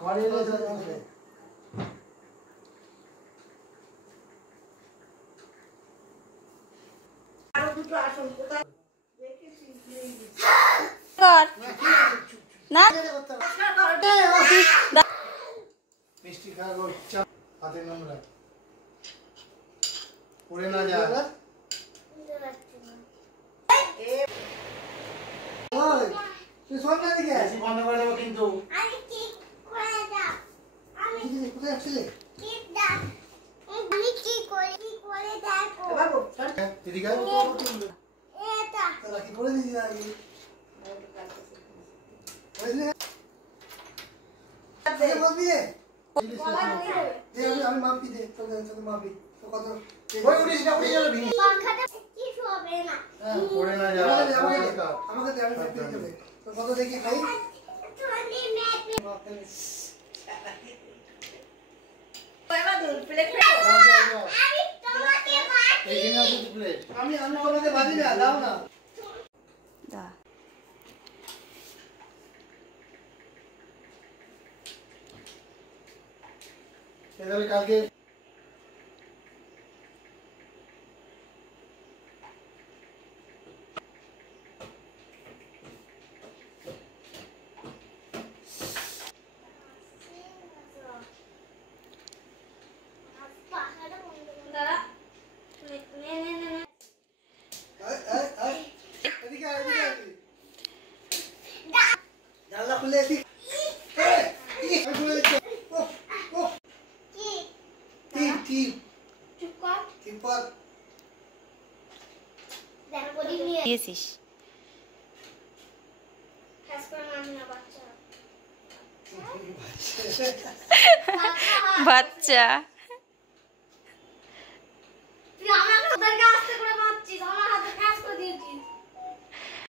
ঘরে এলে আরো দুটো আসন কোথায় না মিষ্টি খাবো হাতে নোংরা পড়ে না যায় তুই শোন না দিকে এসি বন্ধ করে দেবো কিন্তু আমি কি করে দাও আমি কোথায় আসলে কি দাও আমি কি করে দেখো বাবু এদিকে এটা তাহলে কি করে দিবি আগে বুঝলে আরে মাপি দে আমি মাপি দে তোকে মাপি তো কত ওই উড়িস না উড়ে যাবে পাখাটা কিছু হবে না পড়ে না যাবে আমাকে দে আমি মাপি দেব তো কত দেখি খাই তুমি মাপি কয়বা দুল প্লেট আমি তোমাকে মাপি এইখানে আছে প্লেট আমি তোমাকে বাদি না দাও না দা এবারে কালকে জানলা খুলে এসি বাচ্চা